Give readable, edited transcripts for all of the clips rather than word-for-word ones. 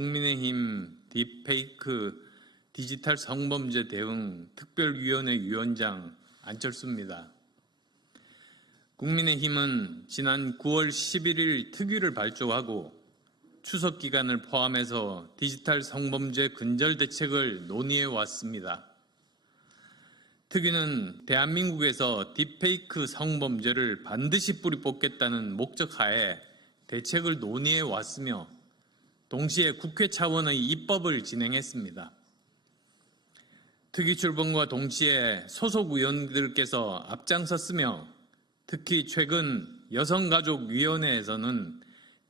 국민의힘 딥페이크 디지털 성범죄 대응 특별위원회 위원장 안철수입니다. 국민의힘은 지난 9월 11일 특위를 발족하고 추석 기간을 포함해서 디지털 성범죄 근절 대책을 논의해 왔습니다. 특위는 대한민국에서 딥페이크 성범죄를 반드시 뿌리 뽑겠다는 목적하에 대책을 논의해 왔으며 동시에 국회 차원의 입법을 진행했습니다. 특위 출범과 동시에 소속 의원들께서 앞장섰으며 특히 최근 여성가족위원회에서는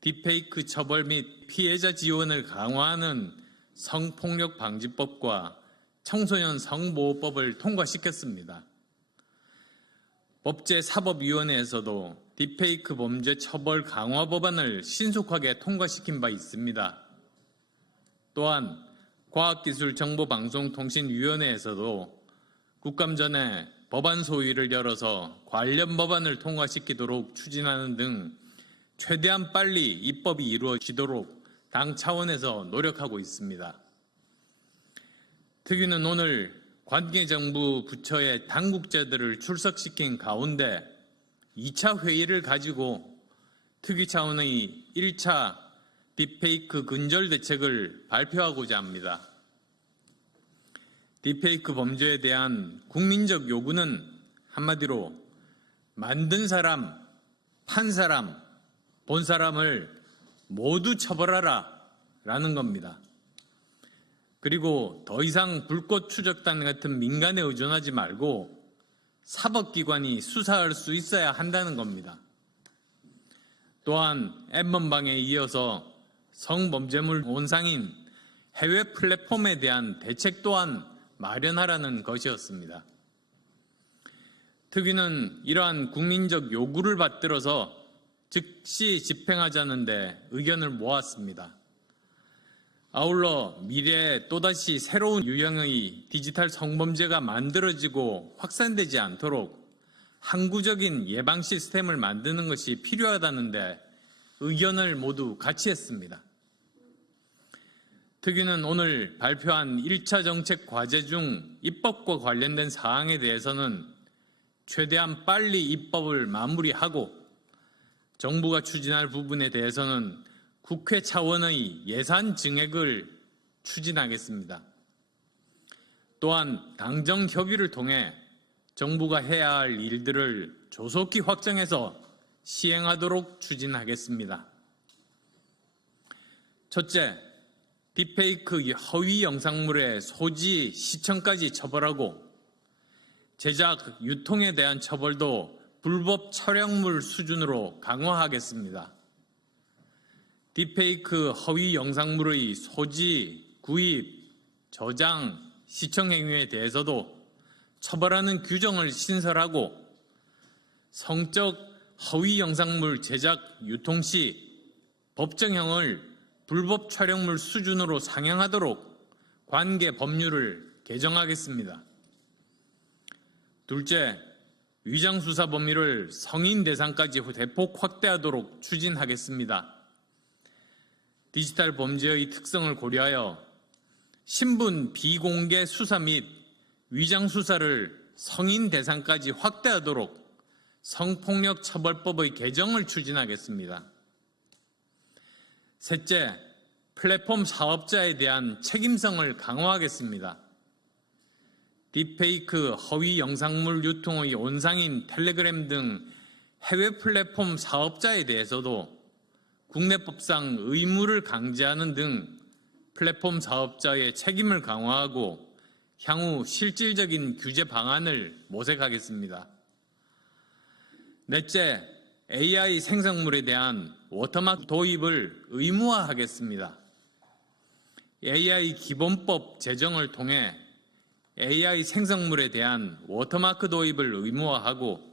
딥페이크 처벌 및 피해자 지원을 강화하는 성폭력 방지법과 청소년 성보호법을 통과시켰습니다. 법제사법위원회에서도 딥페이크 범죄 처벌 강화 법안을 신속하게 통과시킨 바 있습니다. 또한 과학기술정보방송통신위원회에서도 국감 전에 법안 소위를 열어서 관련 법안을 통과시키도록 추진하는 등 최대한 빨리 입법이 이루어지도록 당 차원에서 노력하고 있습니다. 특위는 오늘 관계정부 부처의 당국자들을 출석시킨 가운데 2차 회의를 가지고 특위 차원의 1차 딥페이크 근절 대책을 발표하고자 합니다. 딥페이크 범죄에 대한 국민적 요구는 한마디로 만든 사람, 판 사람, 본 사람을 모두 처벌하라 라는 겁니다. 그리고 더 이상 불꽃 추적단 같은 민간에 의존하지 말고 사법기관이 수사할 수 있어야 한다는 겁니다. 또한 엠번방에 이어서 성범죄물 온상인 해외 플랫폼에 대한 대책 또한 마련하라는 것이었습니다. 특위는 이러한 국민적 요구를 받들어서 즉시 집행하자는 데 의견을 모았습니다. 아울러 미래에 또다시 새로운 유형의 디지털 성범죄가 만들어지고 확산되지 않도록 항구적인 예방 시스템을 만드는 것이 필요하다는데 의견을 모두 같이 했습니다. 특위는 오늘 발표한 1차 정책 과제 중 입법과 관련된 사항에 대해서는 최대한 빨리 입법을 마무리하고 정부가 추진할 부분에 대해서는 국회 차원의 예산 증액을 추진하겠습니다. 또한 당정 협의를 통해 정부가 해야 할 일들을 조속히 확정해서 시행하도록 추진하겠습니다. 첫째, 딥페이크 허위 영상물의 소지, 시청까지 처벌하고 제작, 유통에 대한 처벌도 불법 촬영물 수준으로 강화하겠습니다. 딥페이크 허위 영상물의 소지, 구입, 저장, 시청 행위에 대해서도 처벌하는 규정을 신설하고 성적 허위 영상물 제작, 유통 시 법정형을 불법 촬영물 수준으로 상향하도록 관계 법률을 개정하겠습니다. 둘째, 위장수사 범위를 성인 대상까지 대폭 확대하도록 추진하겠습니다. 디지털 범죄의 특성을 고려하여 신분 비공개 수사 및 위장수사를 성인 대상까지 확대하도록 성폭력 처벌법의 개정을 추진하겠습니다. 셋째, 플랫폼 사업자에 대한 책임성을 강화하겠습니다. 딥페이크 허위 영상물 유통의 온상인 텔레그램 등 해외 플랫폼 사업자에 대해서도 국내법상 의무를 강제하는 등 플랫폼 사업자의 책임을 강화하고 향후 실질적인 규제 방안을 모색하겠습니다. 넷째, AI 생성물에 대한 워터마크 도입을 의무화하겠습니다. AI 기본법 제정을 통해 AI 생성물에 대한 워터마크 도입을 의무화하고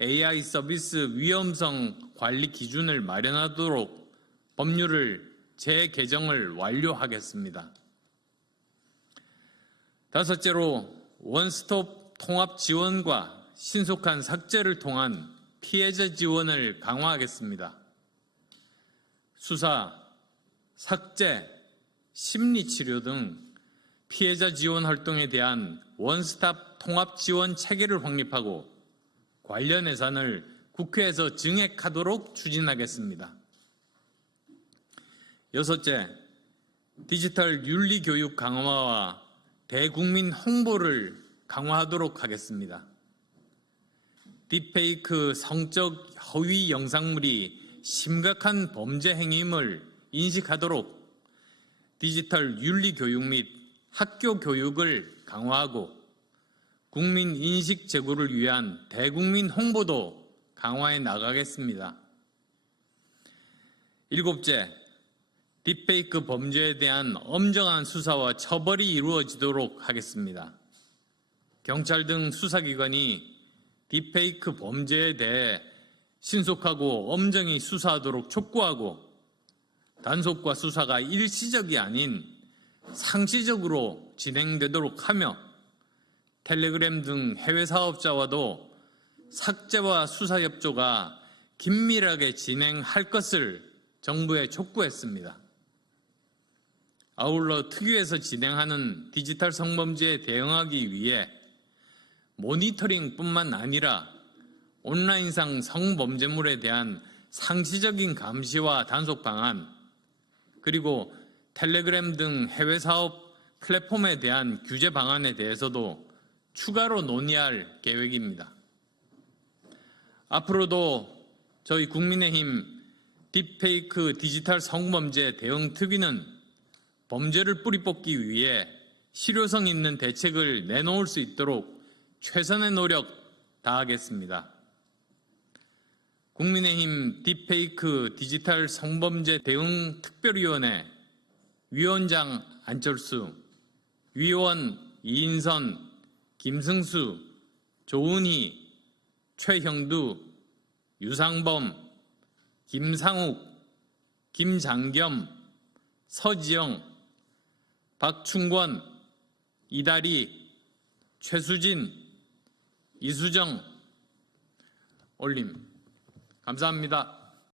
AI 서비스 위험성 관리 기준을 마련하도록 법률을 재개정을 완료하겠습니다. 다섯째로 원스톱 통합 지원과 신속한 삭제를 통한 피해자 지원을 강화하겠습니다. 수사, 삭제, 심리치료 등 피해자 지원 활동에 대한 원스톱 통합 지원 체계를 확립하고 관련 예산을 국회에서 증액하도록 추진하겠습니다. 여섯째, 디지털 윤리 교육 강화와 대국민 홍보를 강화하도록 하겠습니다. 딥페이크 성적 허위 영상물이 심각한 범죄 행위임을 인식하도록 디지털 윤리 교육 및 학교 교육을 강화하고 국민 인식 제고를 위한 대국민 홍보도 강화해 나가겠습니다. 일곱째, 딥페이크 범죄에 대한 엄정한 수사와 처벌이 이루어지도록 하겠습니다. 경찰 등 수사기관이 딥페이크 범죄에 대해 신속하고 엄정히 수사하도록 촉구하고 단속과 수사가 일시적이 아닌 상시적으로 진행되도록 하며 텔레그램 등 해외 사업자와도 삭제와 수사 협조가 긴밀하게 진행할 것을 정부에 촉구했습니다. 아울러 특위에서 진행하는 디지털 성범죄에 대응하기 위해 모니터링뿐만 아니라 온라인상 성범죄물에 대한 상시적인 감시와 단속 방안, 그리고 텔레그램 등 해외 사업 플랫폼에 대한 규제 방안에 대해서도 추가로 논의할 계획입니다. 앞으로도 저희 국민의힘 딥페이크 디지털 성범죄 대응 특위는 범죄를 뿌리 뽑기 위해 실효성 있는 대책을 내놓을 수 있도록 최선의 노력 다하겠습니다. 국민의힘 딥페이크 디지털 성범죄 대응 특별위원회 위원장 안철수, 위원 이인선, 김승수, 조은희, 최형두, 유상범, 김상욱, 김장겸, 서지영, 박충권, 이다리, 최수진, 이수정, 올림. 감사합니다.